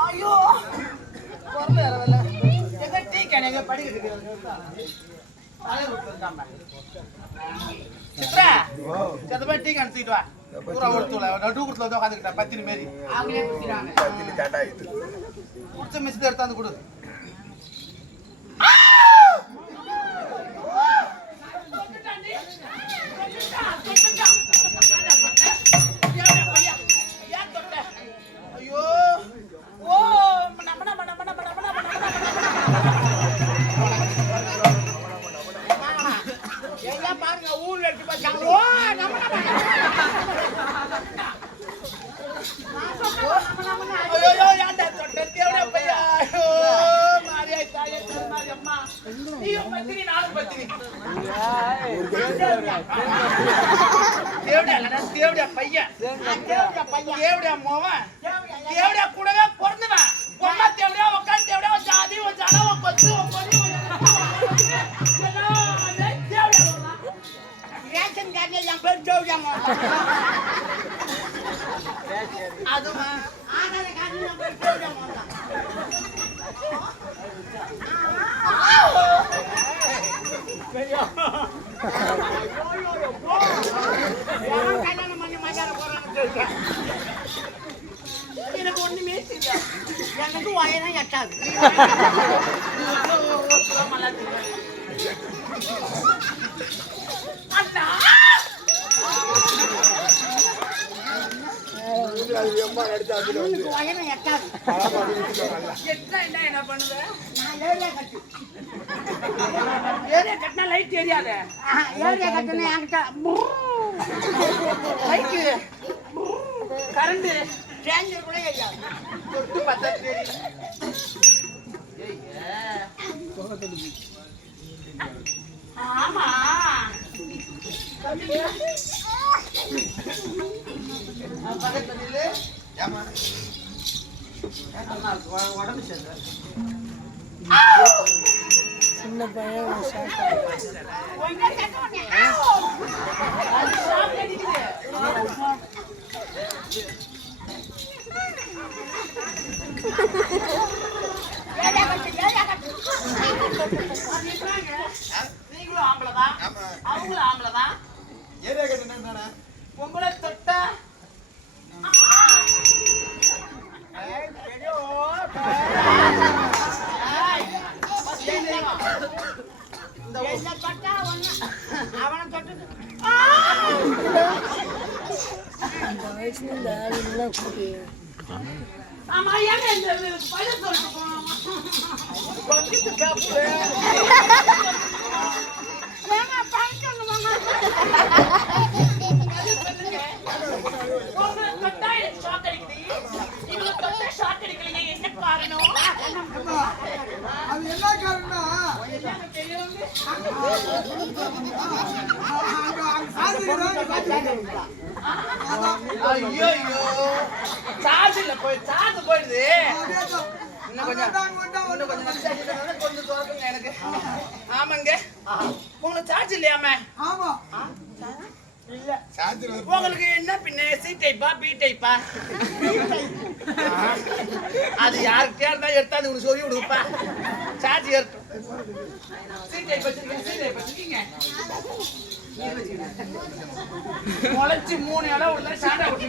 ஐயோ பொருள் இரவல எங்க டீ கேன் எங்க படிக்கிட்டு சித்ரா சத்தமா டீ கேன் தூக்கிட்டு வா பூரா ஒருத்தூல நடு குடுத்துல வந்து உட்காந்துக்கிட்டா பத்தினி மாரி அவங்களே இது குடிச்ச மிஸ்து எடுத்தாந்து கொடு பையன். தேவடா பையன். தேவடா மோவன். தேவடா கூடவே பிறந்தவன். பொம்மா தேவடா உட்காந்து தேவடா உன் ஜாதி உன் ஜானா உன் கொத்து உன் பொண்ணு ரேஷன் கார்டில் என் பேர் தேவடாமா அதுமா ஆதார கார்டில் என் பேர் சொல்லிட்டேன். எனக்கு ஒண்ணுமே தெரியாது. எனக்கு வயதான் எட்டாது. எனக்கு வயதான் எட்டா என்ன என்ன பண்ணுவேன் நான் ஏரியா கட்டு ஏரியா கட்டினா லைட் தெரியாது ஏரியா கட்டினா என்கிட்ட லைட்டு கரண்ட் டேஞ்சர் கூட தெரியாது தொட்டு பார்த்தா தெரியும். ஆமா. பக்கத்துல. ஏமா உடம்பு சின்ன பையன் நீங்களும் ஆம்பளைதான் ஆமா அவங்களும் ஆம்பளைதான் ஏரியா கட்டு என்னடா பொம்பளை தொட்டா அவனை தொட்டு ஆமா ஏங்க இந்த சொல்லிட்டு அடிக்கலையே, என்ன காரணம்? அது என்ன காரணம்னா என்னங்க பெரியவங்க? ஐயோ, charge இல்ல, போய் charge போயிடுது. இன்னும் கொஞ்சம் இன்னும் எனக்கு. ஆமாங்க. உங்களுக்கு சார்ஜ் இல்லையாமே? ஆமா. இல்ல. உங்களுக்கு என்ன பின்ன? சி டைப்பா பி டைப்பா அது யாருக்கிட்டயா இருந்தா எடுத்தாந்து உனக்கு சொல்லி விடுப்பா சார்ஜ் ஏறட்டும். சி டைப் வச்சிருக்கீங்க சி டைப் வச்சிருக்கீங்க? முளைச்சு மூணு இடம் உள்ள சாண்டா குட்டி